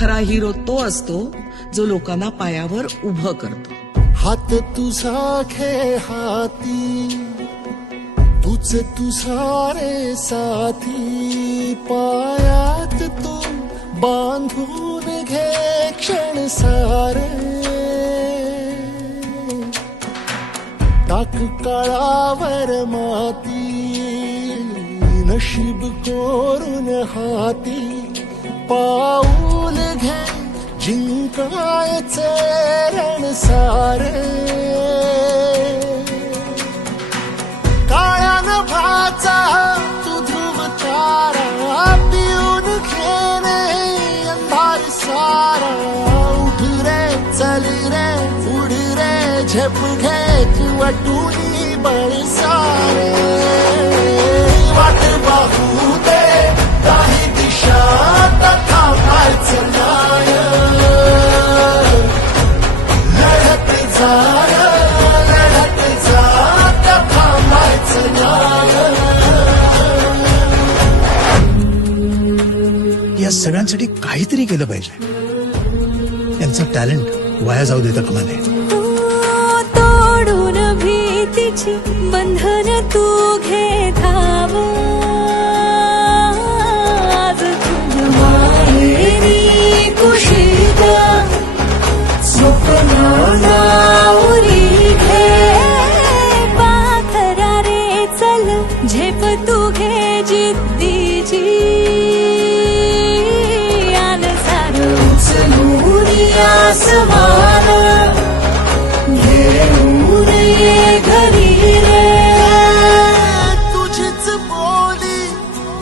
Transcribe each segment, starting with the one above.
खरा हिरो तो असतो जो लोकांना पायावर उभं करतो। हात तुझा घे हाती, तुझ तुझा रे साथी, पायात तू बांधून घे क्षण सारे, टाक काळावर माती, नशीब कोरून हाती, पाऊल घे जिंकायचे रण सारे, काळ्या नभाचा तू ध्रुव तारा, पिऊन घेणे अंधार सारा, उठ रे चल रे उड रे, झेप घे वटुनी बळ सारे, वाट पाहू दे काही दिशा थांबायचं नाय, लढत जा थांबायचं नाय। या सगळ्यांसाठी काहीतरी केलं पाहिजे, यांचं टॅलेंट वाया जाऊ देता कामा नये। तोडून भीतीची बंधन तू घे धाव, आज तुझ माहेरी कुशीत स्वप्नाला उरी घे, पाखरा रे चल झेप तू घे जिद्दीची, आन सार उचलून आसमान घेऊन ये घरी रे, तुझीच बोली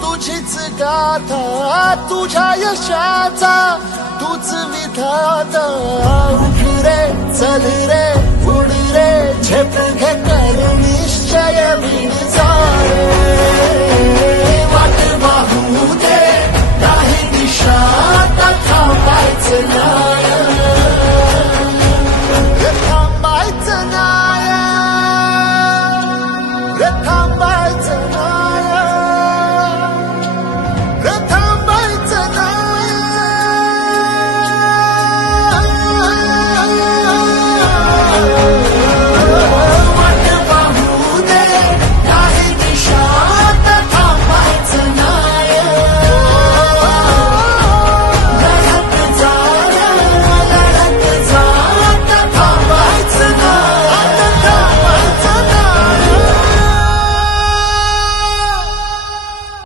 तुझीच गाथा, तुझ्या यशाचा तूच विधाता, उठ रे चल रे उड रे, झेप घे कर निश्चय विण जा रे।